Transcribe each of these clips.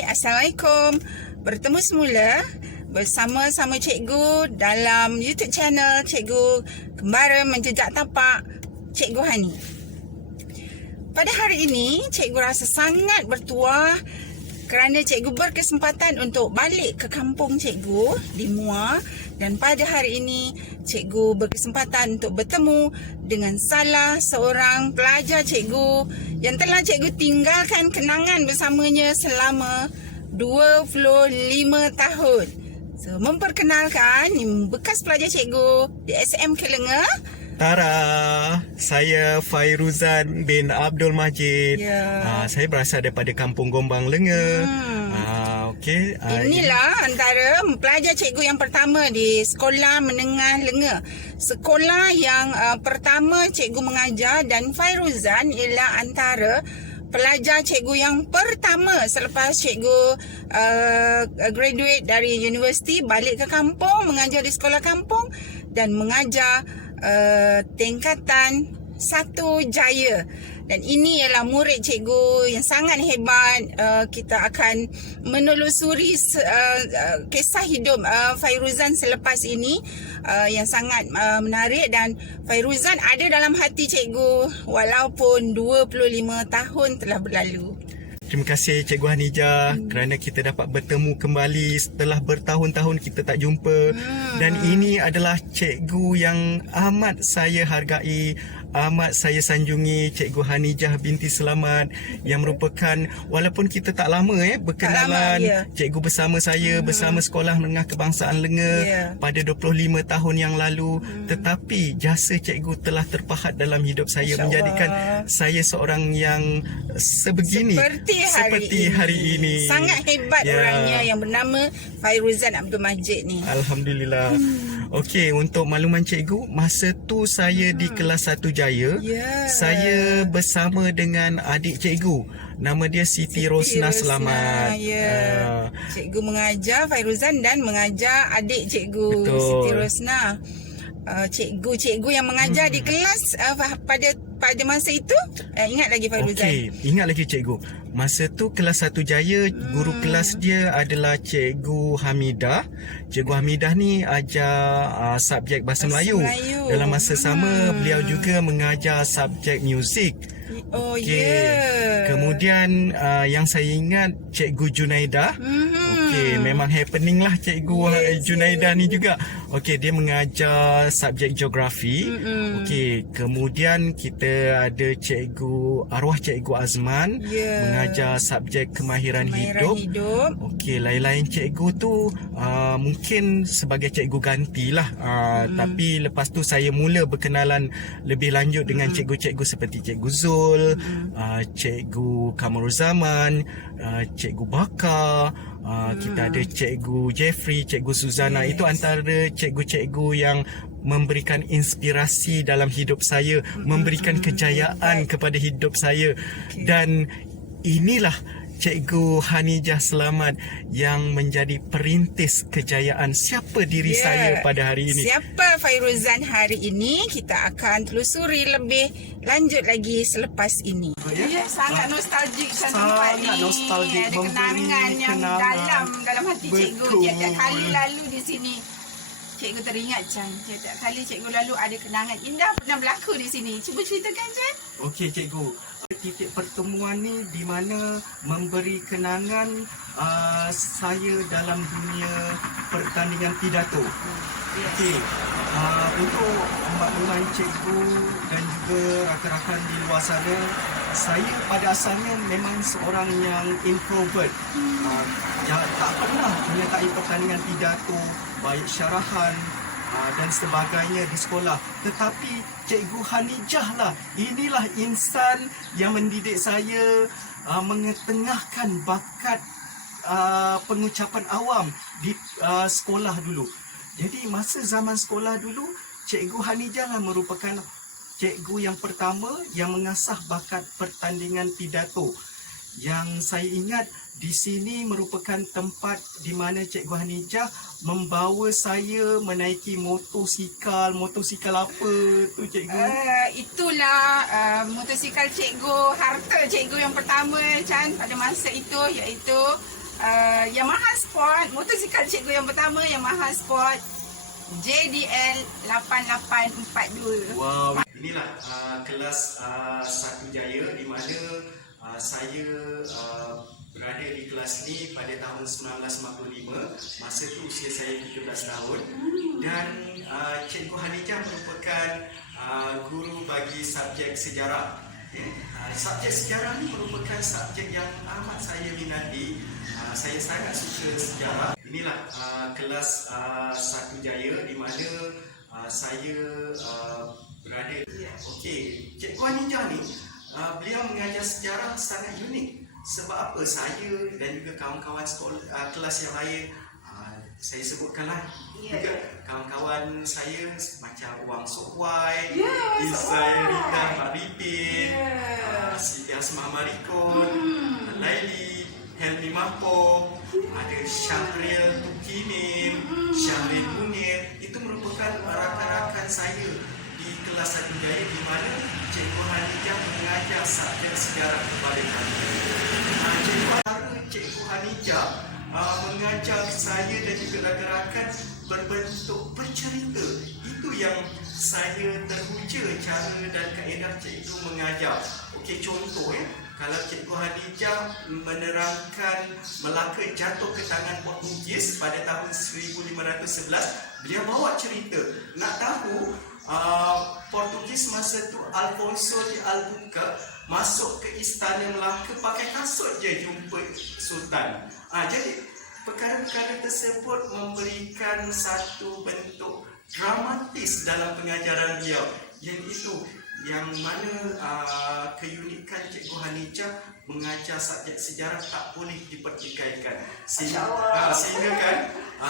Hai, Assalamualaikum. Bertemu semula bersama-sama cikgu dalam YouTube channel Cikgu Kembara Menjejak Tapak Cikgu Hani. Pada hari ini, cikgu rasa sangat bertuah kerana cikgu berkesempatan untuk balik ke kampung cikgu di Muar, dan pada hari ini cikgu berkesempatan untuk bertemu dengan salah seorang pelajar cikgu yang telah cikgu tinggalkan kenangan bersamanya selama 25 tahun. So, memperkenalkan bekas pelajar cikgu di SM Kelengah. Tara, saya Fairuzan bin Abdul Majid. Ya. Saya berasal daripada Kampung Gombang Lenga. Okey. Inilah antara pelajar cikgu yang pertama di Sekolah Menengah Lenga. Sekolah yang pertama cikgu mengajar, dan Fairuzan ialah antara pelajar cikgu yang pertama selepas cikgu graduate dari universiti, balik ke kampung, mengajar di sekolah kampung dan mengajar tingkatan 1 Jaya. Dan ini ialah murid cikgu yang sangat hebat. Kita akan menelusuri kisah hidup Fairuzan selepas ini yang sangat menarik, dan Fairuzan ada dalam hati cikgu walaupun 25 tahun telah berlalu. Terima kasih Cikgu Hanijah kerana kita dapat bertemu kembali setelah bertahun-tahun kita tak jumpa. Dan ini adalah cikgu yang amat saya hargai, amat saya sanjungi, Cikgu Hanijah binti Selamat, yang merupakan, walaupun kita tak lama berkenalan, cikgu bersama saya bersama Sekolah Menengah Kebangsaan Lenga pada 25 tahun yang lalu, tetapi jasa cikgu telah terpahat dalam hidup saya, menjadikan saya seorang yang sebegini seperti hari ini. Sangat hebat orangnya yang bernama Fairuzan Abdul Majid ni. Alhamdulillah. Okey, untuk makluman cikgu, masa tu saya di kelas 1 Jaya. Saya bersama dengan adik cikgu. Nama dia Siti Rosna Selamat. Cikgu mengajar Fairuzan dan mengajar adik cikgu. Betul. Siti Rosna. Cikgu-cikgu yang mengajar di kelas pada masa itu, ingat lagi Fairuzan? Okey, ingat lagi cikgu. Masa tu kelas 1 Jaya, guru kelas dia adalah Cikgu Hamidah. Cikgu Hamidah ni ajar subjek Bahasa Melayu. Dalam masa sama, beliau juga mengajar subjek muzik. Kemudian yang saya ingat, Cikgu Junaidah. Okey, memang happening lah Cikgu Junaidah ni juga. Okey, dia mengajar subjek geografi. Okey, kemudian kita ada arwah Cikgu Azman, mengajar subjek kemahiran hidup. Okey, lain-lain cikgu tu mungkin sebagai cikgu gantilah. Tapi lepas tu saya mula berkenalan lebih lanjut dengan cikgu-cikgu seperti Cikgu Zul, Cikgu Kamaruzzaman, Cikgu Bakar. Kita ada Cikgu Jeffrey, Cikgu Suzana. Itu antara cikgu-cikgu yang memberikan inspirasi dalam hidup saya, memberikan kejayaan kepada hidup saya. Dan inilah Cikgu Hanijah Selamat yang menjadi perintis kejayaan siapa diri saya pada hari ini. Siapa Fairuzan hari ini, kita akan telusuri lebih lanjut lagi selepas ini. Sangat nostalgik tempat ni. Nostalgik, ada kenangan yang dalam hati cikgu. Tiap-tiap kali lalu di sini, cikgu teringat, Chan. Tiap-tiap kali cikgu lalu ada kenangan indah pernah berlaku di sini. Cuba ceritakan, Chan. Okey cikgu, titik pertemuan ni di mana memberi kenangan saya dalam dunia pertandingan pidato. Okey, untuk makluman cikgu dan juga rakan-rakan di luar sana, saya pada asalnya memang seorang yang introvert. Tak pernah menyertai pertandingan pidato, baik syarahan dan sebagainya di sekolah. Tetapi Cikgu Hanijah lah, inilah insan yang mendidik saya mengetengahkan bakat pengucapan awam di sekolah dulu. Jadi masa zaman sekolah dulu, Cikgu Hanijah lah merupakan cikgu yang pertama yang mengasah bakat pertandingan pidato. Yang saya ingat, di sini merupakan tempat di mana Cikgu Hanijah membawa saya menaiki motosikal apa tu cikgu? Itulah motosikal cikgu, harta cikgu yang pertama, Chan, pada masa itu, iaitu Yamaha Sport, motosikal cikgu yang pertama Yamaha Sport JDL 8842. Wow, inilah kelas 1 Jaya di mana saya berada di kelas ni pada tahun 1955. Masa tu usia saya 13 tahun dan Cikgu Hanijah merupakan guru bagi subjek sejarah. Subjek sejarah ni merupakan subjek yang amat saya minati. Saya sangat suka sejarah. Inilah kelas 1 Jaya di mana saya berada. Okey, Cikgu Hanijah ni beliau mengajar sejarah sangat unik. Sebab apa? Saya dan juga kawan-kawan sekolah kelas yang lain, saya sebutkanlah juga kawan-kawan saya macam Wang Sok Huai, Isai Rita Mak Ripin, Siti Asma Marikun, Laili, Helmi Mampo, ada Syahril Tukimin, Syahril Munir. Itu merupakan rakan-rakan saya di kelas 1 Jaya di mana Cikgu Hanijah mengajar subjek sejarah kepada kami. Cikgu Hanijah mengajar saya dan juga rakan-rakan berbentuk bercerita. Itu yang saya terpuja cara dan kaedah cikgu mengajar. Okey, contoh kalau Cikgu Hanijah menerangkan Melaka jatuh ke tangan Portugis pada tahun 1511, beliau bawa cerita. Nak tahu Portugis masa tu Alfonso de Albuquerque masuk ke istana Melaka pakai kasut je jumpa Sultan. Jadi perkara-perkara tersebut memberikan satu bentuk dramatis dalam pengajaran beliau. Yang itu yang mana keunikan Cikgu Hanijah mengajar subjek sejarah tak boleh dipertikaikan. Sehingga kan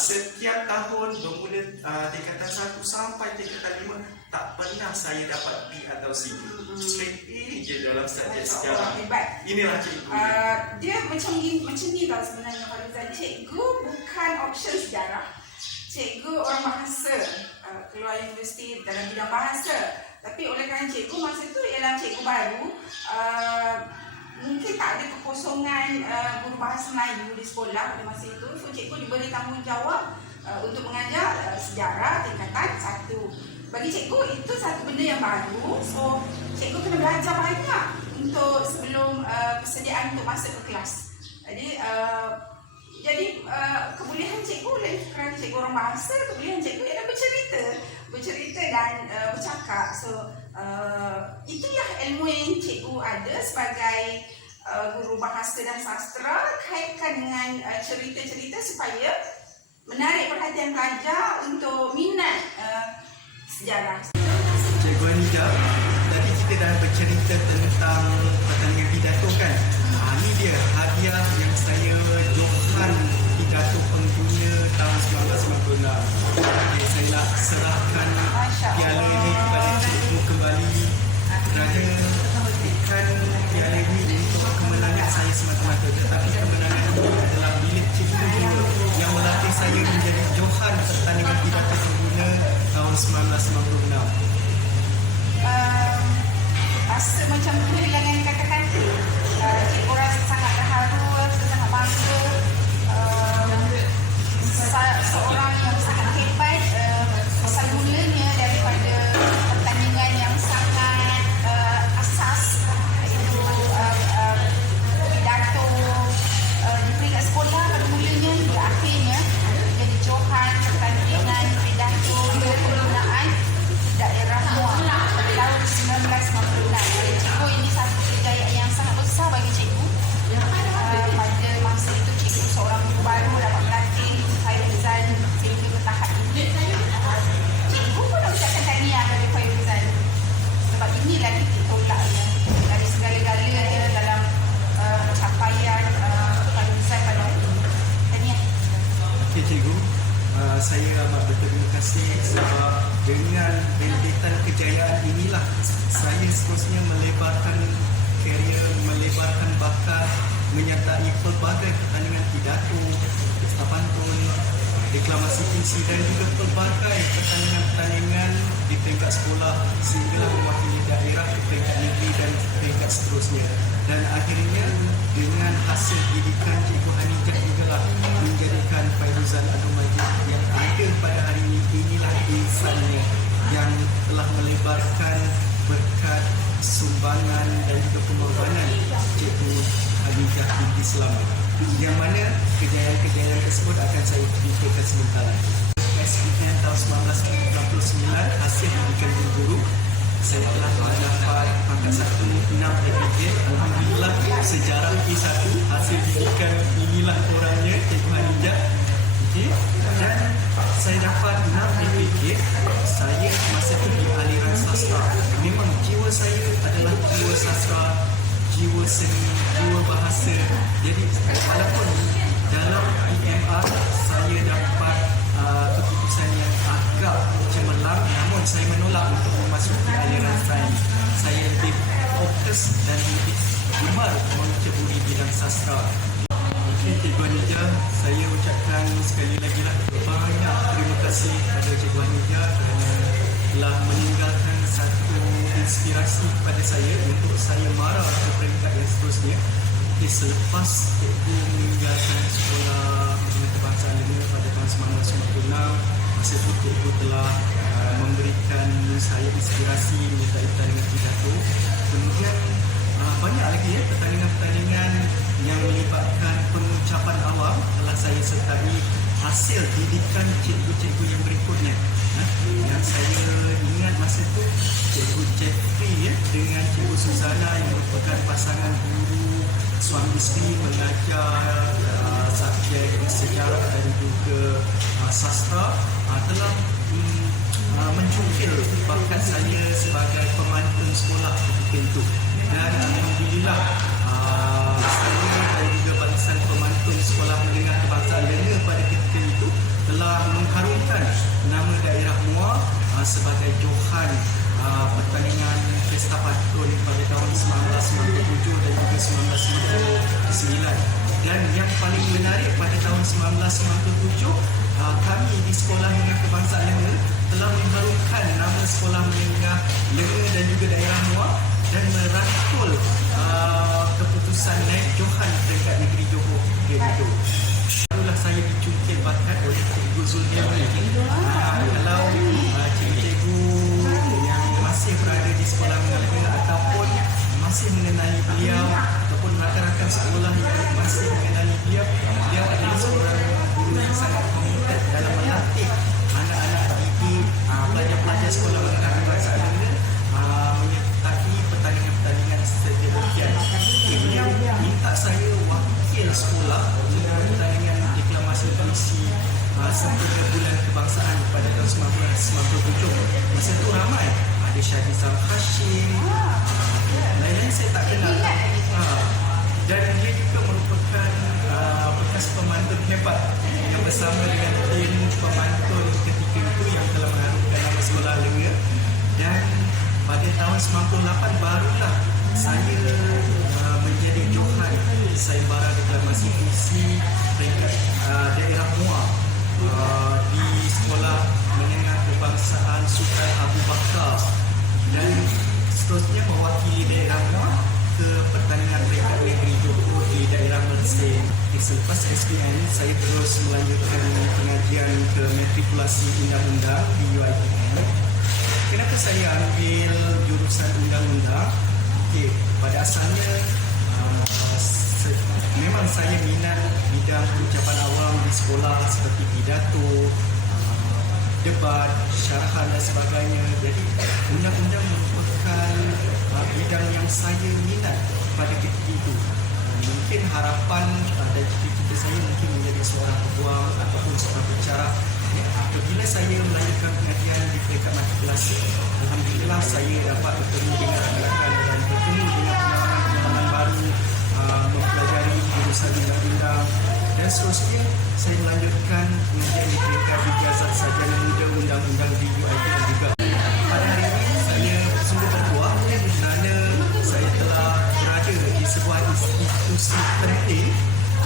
setiap tahun bermula tingkatan 1 sampai tingkatan 5 tak pernah saya dapat B atau C. Straight A je dalam subjek sejarah. Inilah cikgu. Dia macam ni tau sebenarnya Farizan. Cikgu bukan option sejarah. Cikgu orang bahasa, keluar universiti dalam bidang bahasa. Tapi oleh kerana cikgu masa tu ialah cikgu baru, mungkin tak ada kekosongan guru bahasa Melayu di sekolah pada masa itu. So cikgu diberi tanggungjawab untuk mengajar sejarah tingkatan 1. Bagi cikgu itu satu benda yang baru. So cikgu kena belajar banyak untuk sebelum persediaan untuk masuk ke kelas. Jadi kebolehan cikgu kerana cikgu orang bahasa, kebolehan cikgu ialah bercerita dan bercakap. So itulah ilmu yang cikgu ada sebagai guru bahasa dan sastra, kaitkan dengan cerita-cerita supaya menarik perhatian pelajar untuk minat sejarah. Cikgu Hanijah, tadi kita dah bercerita tentang pertandingan pidato kan? Ini dia hadiah yang saya johan pidato pengguna tahun 1996. Okay, saya nak serahkan piala ini kepada cikgu kembali kerana bukan piala ini untuk kemenangan saya semata-mata, tetapi kemenangan ini adalah milik cikgu juga yang melatih saya menjadi johan pertandingan pidato pengguna tahun 1996. Rasa macam kehilangan kata-kata. Cikgu rasa sangat terharu, sangat bangga. Seorang yang sangat hebat, asal mulanya daripada pertandingan yang sangat asas, iaitu pidato di peringkat sekolah pada mulanya hingga akhirnya jadi johan pertandingan pidato di penggunaan daerah Muar pada tahun 1956. Cikgu ini satu kejayaan yang sangat besar bagi cikgu. Pada masa itu cikgu seorang guru baru dapat melatih Khairuzan sehingga ke tahap ini. Cikgu pun nak ucapkan tahniah kepada Khairuzan sebab inilah titik tolaknya dari segala-galanya dalam capaian Khairuzan pada hari ini. Tahniah. Okey cikgu, saya amat berterima kasih sebab dengan rentetan kejayaan inilah saya seterusnya melebarkan karier, melebarkan bakat, menyertai pelbagai pertandingan pidato, pesta pantun, deklamasi puisi dan juga pelbagai pertandingan-pertandingan di peringkat sekolah sehinggalah mewakili daerah di peringkat negeri dan peringkat seterusnya. Dan akhirnya dengan hasil didikan Cikgu Hanijah juga telah menjadikan Fairuzan Abdul Majid yang ada pada hari ini. Inilah insannya yang telah melebarkan berkat sumbangan dan juga pengorbanan Cikgu Khadijah binti Selamat, yang mana kejayaan-kejayaan tersebut akan saya ceritakan sebentar lagi. SPM tahun 1999 hasil pendidikan guru, saya telah mendapat pangkat 1 6 APK. Alhamdulillah, sejarah P1 hasil pendidikan inilah orangnya, Cikgu Khadijah. Okay. Dan saya dapat 6 APK. Saya masa itu di aliran sastra. Memang jiwa saya adalah jiwa sastra, jiwa seni, jiwa bahasa. Jadi walaupun dalam PMR saya dapat keputusan yang agak cemerlang, namun saya menolak untuk memasuki aliran sains. Saya lebih fokus dan lebih gemar menceburi bidang sastra. Cikgu Khadijah, saya ucapkan sekali lagi banyak terima kasih kepada Cikgu Khadijah kerana telah meninggalkan satu inspirasi kepada saya untuk saya marah ke peringkat yang seterusnya. Selepas Cikgu meninggalkan sekolah menengah kebangsaan Lena pada tahun 1996, masa itu Cikgu telah memberikan saya inspirasi menyertai pertandingan pidato. Kemudian banyak lagi pertandingan-pertandingan yang melibatkan pengucapan awam telah saya sertai. Hasil didikan cikgu-cikgu yang berikutnya, yang saya ingat masa itu Cikgu Jeffrey dengan Cikgu Susana yang merupakan pasangan guru suami isteri mengajar subjek sejarah dan juga sastra, telah menjungkil bakat saya sebagai pemantun sekolah ketika itu. Dan alhamdulillah, saya dan juga barisan pemantun sekolah menengah kebangsaan Lena pada ketika itu telah mengharumkan nama daerah Muar sebagai johan pertandingan Pesta Pantun pada tahun 1997 dan juga 1999. Dan yang paling menarik pada tahun 1997, kami di Sekolah Menengah Kebangsaan Lena telah mengharumkan nama Sekolah Menengah Lena dan juga daerah Muar dan merangkul keputusan naik johan dekat negeri Johor itu. Barulah saya dicungkil bakat oleh Cikgu Zulhiani. Kalau cikgu-cikgu yang masih berada di sekolah menengah ataupun masih mengenali beliau, ataupun rakan-rakan sekolah yang masih mengenali beliau, beliau adalah seorang guru yang sangat komited dalam melatih anak-anak didik, pelajar-pelajar sekolah menengah kebangsaan Lena menyertai pertandingan-pertandingan sedemikian. Beliau minta saya wakil sekolah untuk pertandingan deklamasi puisi sempena bulan kebangsaan pada tahun 1997. Masa itu ramai, ada Syahrizal Hashim, lain-lain saya tak kenal. Dan dia juga merupakan bekas pemantun hebat yang bersama dengan tim pemantun ketika itu yang telah mengharumkan nama sekolah Lena. Dan pada tahun 98 barulah saya menjadi johan sayembara deklamasi puisi peringkat daerah Muar di Sekolah Menengah Kebangsaan Sultan Abu Bakar, dan seterusnya mewakili daerah Muar ke pertandingan peringkat negeri Johor di daerah Mersing. Selepas SPM, saya terus melanjutkan pengajian ke matrikulasi undang-undang di UiTM. Kenapa saya ambil jurusan undang-undang? Pada asalnya memang saya minat bidang ucapan awam di sekolah seperti pidato, debat, syarahan dan sebagainya. Jadi undang-undang merupakan bidang yang saya minat pada ketika itu. Mungkin harapan dan cita-cita saya mungkin menjadi seorang peguam ataupun seorang bicara. Apabila saya melanjutkan pengajian di peringkat matrikulasi, alhamdulillah saya dapat bertemu dengan rakan-rakan dan bertemu dengan pengalaman baru, mempelajari jurusan undang-undang, dan seterusnya saya melanjutkan pengajian di peringkat ijazah sarjana muda undang-undang di UiTM juga. Pada hari ini saya sungguh berpuas kerana saya telah berada di sebuah institusi penting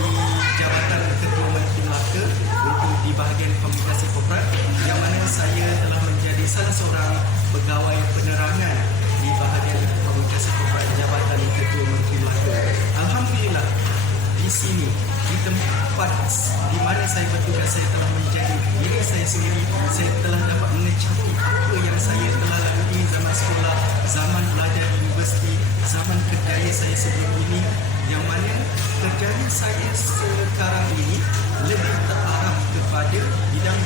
di Jabatan Ketua Menteri Melaka untuk di bahagian komunikasi korporat, yang mana saya telah menjadi salah seorang pegawai penerangan di bahagian komunikasi korporat Jabatan Ketua Menteri Melaka. Alhamdulillah, di sini di tempat tempat di mana saya bertugas, saya telah menjadi diri saya sendiri. Saya telah dapat mengecapi apa yang saya telah lalui zaman sekolah, zaman belajar di universiti, zaman kerjaya saya sebelum ini, yang mana kerjaya saya sekarang ini lebih terarah kepada bidang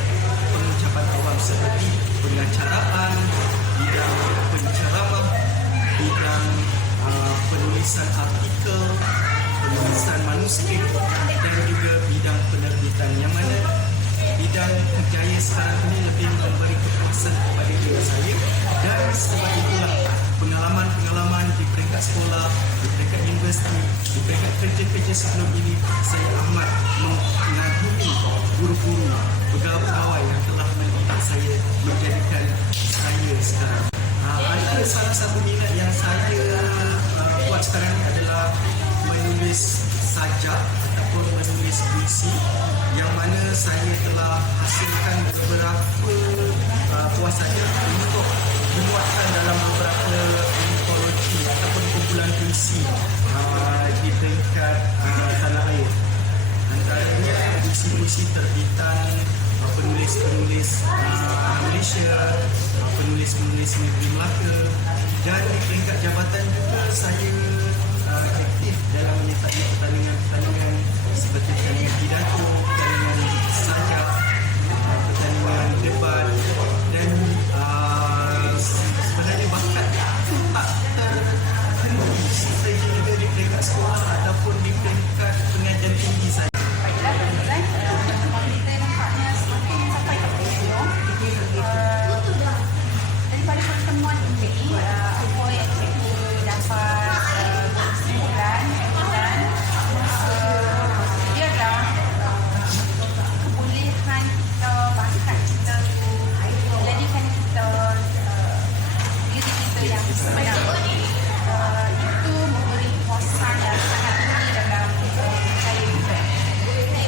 pengucapan awam seperti pengacaraan, bidang penceramah, bidang penulisan artikel, penulisan manuskrip dan juga bidang penerbitan, yang mana bidang kerjaya sekarang ini lebih memberi kepuasan kepada diri saya. Dan sebab itulah pengalaman-pengalaman di peringkat sekolah, di peringkat universiti, di peringkat kerja-kerja sebelum ini, saya amat mengagumi guru-guru, pegawai-pegawai yang telah mendidik saya, menjadikan saya sekarang. Ada salah satu minat yang saya buat sekarang ni adalah menulis sajak ataupun menulis puisi, yang mana saya telah hasilkan beberapa buah sajak untuk dimuatkan dalam beberapa antologi ataupun kumpulan puisi di peringkat tanah air. Antaranya puisi-puisi terbitan penulis-penulis Malaysia, penulis-penulis negeri Melaka, dan di peringkat jabatan juga saya aktif dalam menyertai pertandingan-pertandingan seperti pertandingan pidato, pertandingan sajak, pertandingan debat, dan sebenarnya bakat itu tak terpenuhi serta juga di peringkat sekolah ataupun di peringkat pengajian tinggi saya. Baiklah, tuan-tuan, pertemuan kita nampaknya semakin sampai ke penghujung. Daripada pertemuan ini, apa yang cikgu dapat kesimpulan ialah kebolehan kita, bakat kita, menjadikan kita diri kita yang sebenar. Itu memberi kepuasan yang sangat tinggi dalam percaya kita.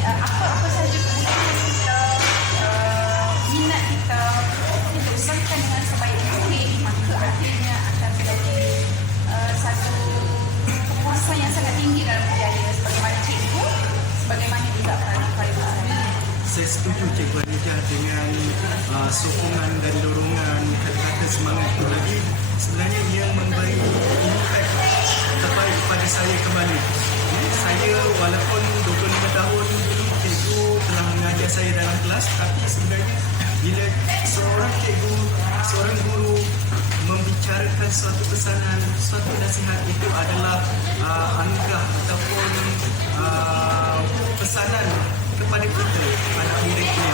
Apa sahaja kebolehan kita, minat kita, kita usahakan dengan sebaik mungkin, maka akhirnya akan menjadi satu kepuasan yang sangat tinggi dalam berjaya sebagaimana cikgu, sebagaimana juga para. Saya setuju Cikgu Anijah dengan sokongan dan dorongan, kata-kata semangat itu tadi. Sebenarnya ia memberi impact terbaik kepada saya kembali. Saya walaupun 25 tahun dulu cikgu telah mengajar saya dalam kelas, tapi sebenarnya bila seorang cikgu, seorang guru membicarakan suatu pesanan, suatu nasihat, itu adalah anugerah ataupun pesanan kepada kita, anak muridnya.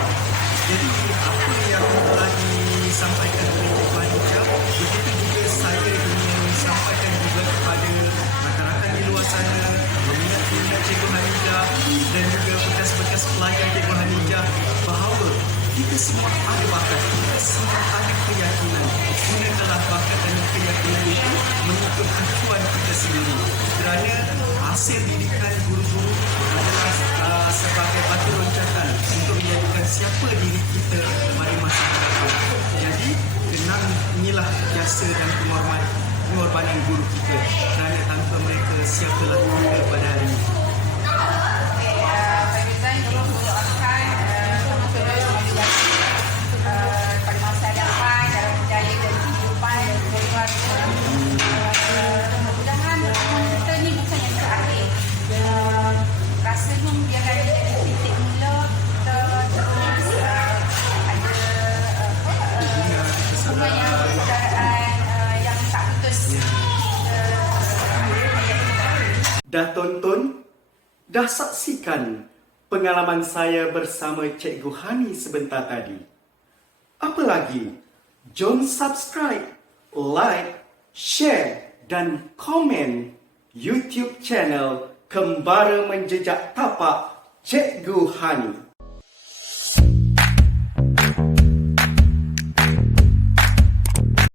Jadi apa yang telah disampaikan oleh Cikgu Anijah, begitu juga saya ingin sampaikan juga kepada rakan-rakan di luar sana, peminat-peminat Cikgu Anijah dan juga bekas-bekas pelajar Cikgu Anijah, bahawa kita semua ada bakat, kita semua ada keyakinan. Gunakanlah bakat dan keyakinan itu mengikut acuan kita sendiri. Kerana hasil didikan guru-guru adalah sebagai batu loncatan untuk menjadikan siapa diri kita pada masa hadapan. Jadi, kenangilah jasa dan pengorbanan guru kita. Kerana tanpa mereka, siapalah kita pada hari ini. Pada masa depan dalam berjaya dan kehidupan dan keluarga, mudah-mudahan kita ni bukan yang terakhir. Rasanya biarlah dia jadi titik mula, kita terus ada hubungan yang tak putus. Dah tonton? Dah saksikan pengalaman saya bersama Cikgu Hani sebentar tadi? Apa lagi? Jom subscribe, like, share dan komen YouTube channel Kembara Menjejak Tapak Cikgu Hani.